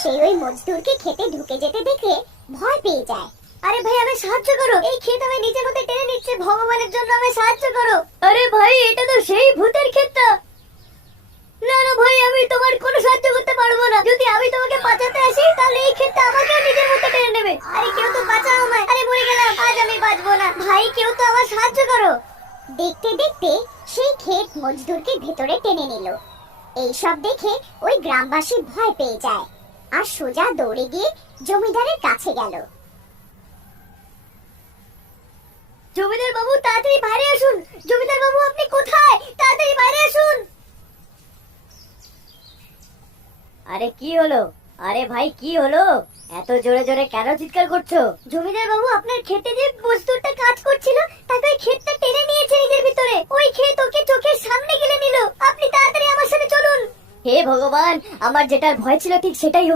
সেই ওই মজদুরকে খেতে ঢুকে যেতে দেখে ভয় পেয়ে যায়। আরে ভাই আমায় সাহায্য করো, এই ক্ষেত আমি নিজের মধ্যে টেনে নিচ্ছে, ভগবানের জন্য আমায় সাহায্য করো। আরে ভাই এটা তো সেই ভূতের ক্ষেতটা। না না ভাই আমি তোমার কোনো সাহায্য করতে পারবো না, যদি আমি তোমাকে বাঁচাতে আসি তাহলে এই ক্ষেতটা আমাকেও নিজের মধ্যে টেনে নেবে। আরে কেউ তো বাঁচাও আমায়, আরে মরে গেলাম, আজ আমি বাঁচবো না, ভাই কেউ তো আমার সাহায্য করো। দেখতে দেখতে সেই ক্ষেত মজদুরকে ভেতরে টেনে নিল। এই সব দেখে ওই গ্রামবাসী ভয় পেয়ে যায় আর সোজা দৌড়ে গিয়ে জমিদারের কাছে গেল। জমিদার বাবু তাড়াতাড়ি বাইরে আসুন, জমিদার বাবু আপনি কোথায়, তাড়াতাড়ি বাইরে আসুন। আরে কি হলো? আরে ভাই কি হলো, এত জোরে জোরে কেন চিৎকার করছো? জমিদার বাবু আপনার ক্ষেতে যে মজদুরটা কাজ করছিল তাকে ওই ক্ষেতটা টেনে নিয়েছে নিজের ভিতরে, ওই ক্ষেত ওকে চোখের সামনে গেলে নিল, আপনি তাড়াতাড়ি আমার সাথে চলুন। হে ভগবান, আমার যেটার ভয় ছিল ঠিক সেটাই হলো।